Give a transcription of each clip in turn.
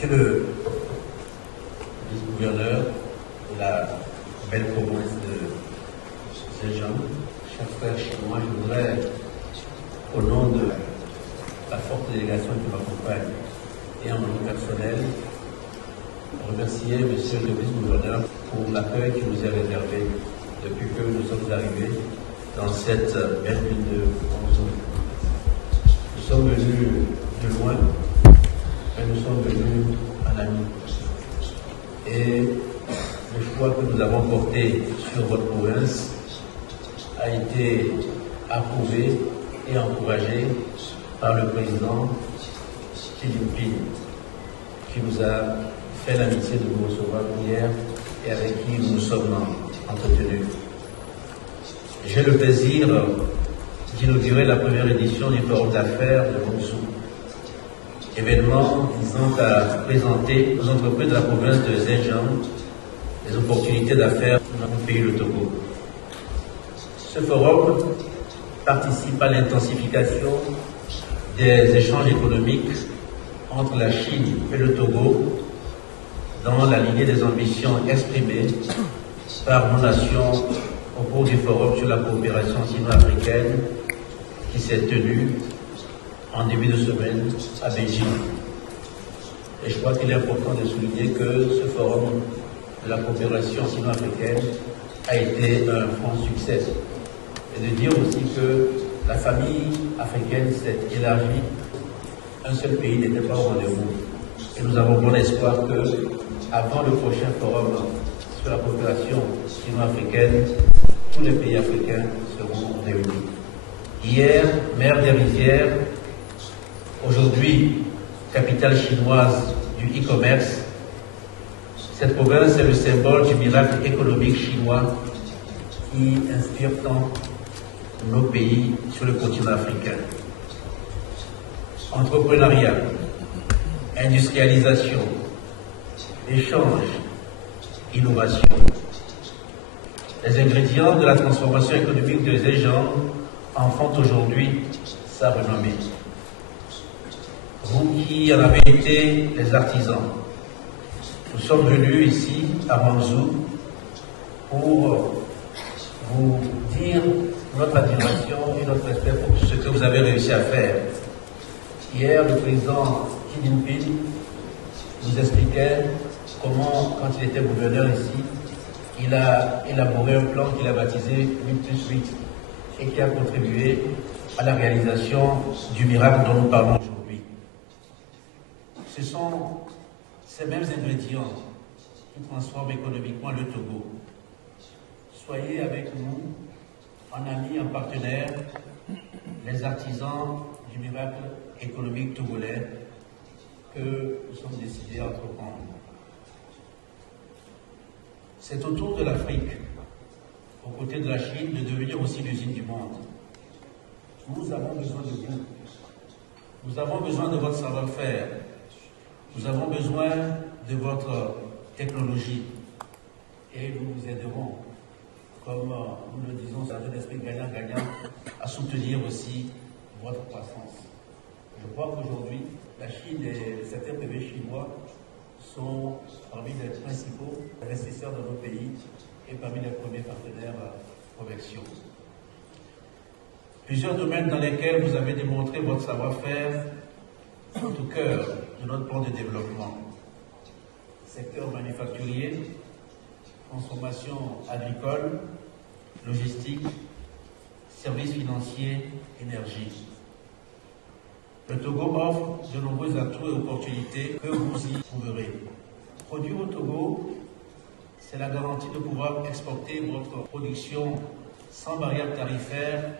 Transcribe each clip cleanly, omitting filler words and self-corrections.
Monsieur le vice-gouverneur de la belle province de Zhejiang, chers frères chinois, je voudrais, au nom de la forte délégation qui m'accompagne et en mon nom personnel, remercier Monsieur le vice-gouverneur pour l'accueil qui nous est réservé depuis que nous sommes arrivés dans cette belle ville de Guangzhou. Nous sommes venus de loin, mais nous sommes venus en amis. Et le choix que nous avons porté sur votre province a été approuvé et encouragé par le président Xi Jinping, qui nous a fait l'amitié de nous recevoir hier et avec qui nous nous sommes entretenus. J'ai le plaisir d'inaugurer la première édition du Forum d'affaires de Guangzhou, événement visant à présenter aux entreprises de la province de Zhejiang les opportunités d'affaires dans mon pays, le Togo. Ce forum participe à l'intensification des échanges économiques entre la Chine et le Togo dans la lignée des ambitions exprimées par nos nations au cours du forum sur la coopération sino-africaine qui s'est tenu en début de semaine à Beijing. Et je crois qu'il est important de souligner que ce forum de la coopération sino-africaine a été un franc succès. Et de dire aussi que la famille africaine s'est élargie. Un seul pays n'était pas au rendez-vous. Et nous avons bon espoir que, avant le prochain forum sur la coopération sino-africaine, tous les pays africains seront réunis. Hier, mer des rivières, aujourd'hui, capitale chinoise du e-commerce, cette province est le symbole du miracle économique chinois qui inspire tant nos pays sur le continent africain. Entrepreneuriat, industrialisation, échange, innovation. Les ingrédients de la transformation économique de Zhejiang en font aujourd'hui sa renommée. Vous qui en avez été les artisans, nous sommes venus ici à Guangzhou pour vous dire notre admiration et notre respect pour ce que vous avez réussi à faire. Hier, le président Xi Jinping nous expliquait comment, quand il était gouverneur ici, il a élaboré un plan qu'il a baptisé 8+8 et qui a contribué à la réalisation du miracle dont nous parlons aujourd'hui. Ce sont ces mêmes ingrédients qui transforment économiquement le Togo. Soyez avec nous, en amis, en partenaires, les artisans du miracle économique togolais que nous sommes décidés à entreprendre. C'est au tour de l'Afrique, aux côtés de la Chine, de devenir aussi l'usine du monde. Nous avons besoin de vous. Nous avons besoin de votre savoir-faire. Nous avons besoin de votre technologie. Et nous vous aiderons, comme nous le disons, c'est un esprit gagnant-gagnant, à soutenir aussi votre croissance. Je crois qu'aujourd'hui, la Chine et certains PV chinois sont parmi les principaux investisseurs dans nos pays et parmi les premiers partenaires commerciaux. Plusieurs domaines dans lesquels vous avez démontré votre savoir-faire sont au cœur de notre plan de développement. Secteur manufacturier, transformation agricole, logistique, services financiers, énergie. Le Togo offre de nombreux atouts et opportunités que vous y trouverez. Produire au Togo, c'est la garantie de pouvoir exporter votre production sans barrière tarifaire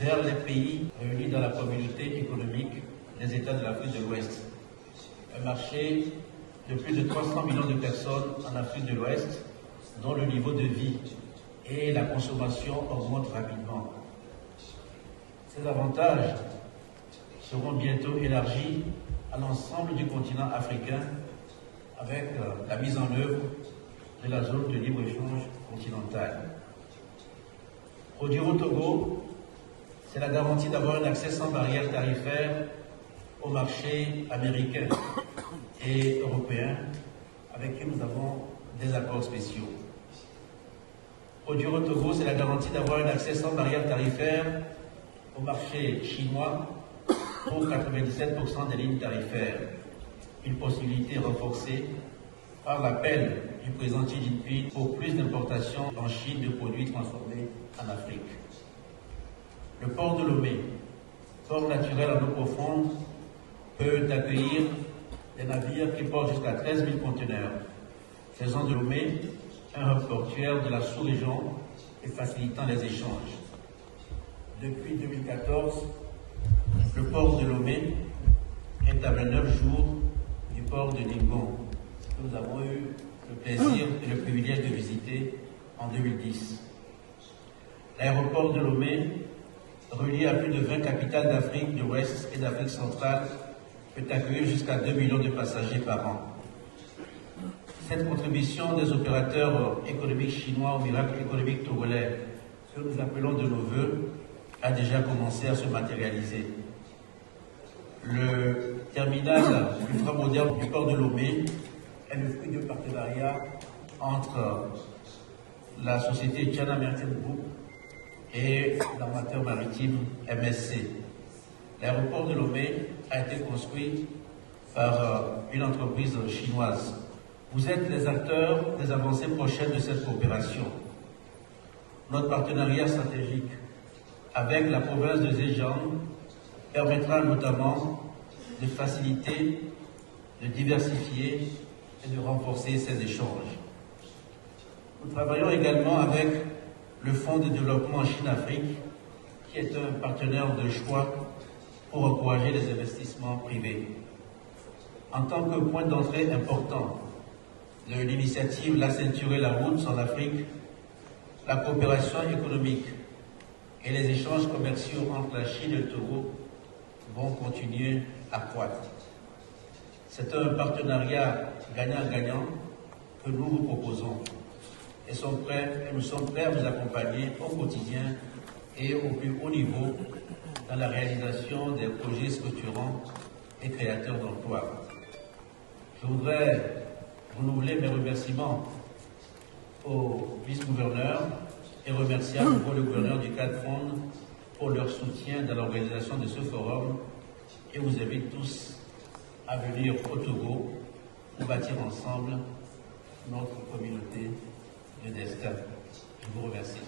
vers les pays réunis dans la communauté économique des États de l'Afrique de l'Ouest. Un marché de plus de 300 millions de personnes en Afrique de l'Ouest, dont le niveau de vie et la consommation augmentent rapidement. Ces avantages seront bientôt élargis à l'ensemble du continent africain avec la mise en œuvre de la zone de libre-échange continentale. Produire au Togo, c'est la garantie d'avoir un accès sans barrière tarifaire au marché américain, et européens avec qui nous avons des accords spéciaux. Produire au Togo, c'est la garantie d'avoir un accès sans barrière tarifaire au marché chinois pour 97% des lignes tarifaires. Une possibilité renforcée par l'appel du président Xi Jinping pour plus d'importations en Chine de produits transformés en Afrique. Le port de Lomé, port naturel en eau profonde, peut accueillir des navires qui portent jusqu'à 13 000 conteneurs, faisant de Lomé un hub portuaire de la sous-région et facilitant les échanges. Depuis 2014, le port de Lomé est à 29 jours du port de Ningbo, que nous avons eu le plaisir et le privilège de visiter en 2010. L'aéroport de Lomé, relié à plus de 20 capitales d'Afrique de l'Ouest et d'Afrique centrale, peut accueillir jusqu'à 2 millions de passagers par an. Cette contribution des opérateurs économiques chinois au miracle économique togolais, que nous appelons de nos voeux, a déjà commencé à se matérialiser. Le terminal ultramoderne du port de Lomé est le fruit du partenariat entre la société China Maritime Group et l'armateur maritime MSC. L'aéroport de Lomé a été construit par une entreprise chinoise. Vous êtes les acteurs des avancées prochaines de cette coopération. Notre partenariat stratégique avec la province de Zhejiang permettra notamment de faciliter, de diversifier et de renforcer ces échanges. Nous travaillons également avec le Fonds de développement Chine-Afrique, qui est un partenaire de choix pour encourager les investissements privés. En tant que point d'entrée important de l'initiative La ceinture et la route sur l'Afrique, la coopération économique et les échanges commerciaux entre la Chine et le Togo vont continuer à croître. C'est un partenariat gagnant-gagnant que nous vous proposons et nous sommes prêts à vous accompagner au quotidien et au plus haut niveau dans la réalisation des projets structurants et créateurs d'emplois. Je voudrais renouveler mes remerciements aux vice-gouverneurs et remercier à nouveau le gouverneur du CADFOND pour leur soutien dans l'organisation de ce forum et vous invite tous à venir au Togo pour bâtir ensemble notre communauté de destin. Je vous remercie.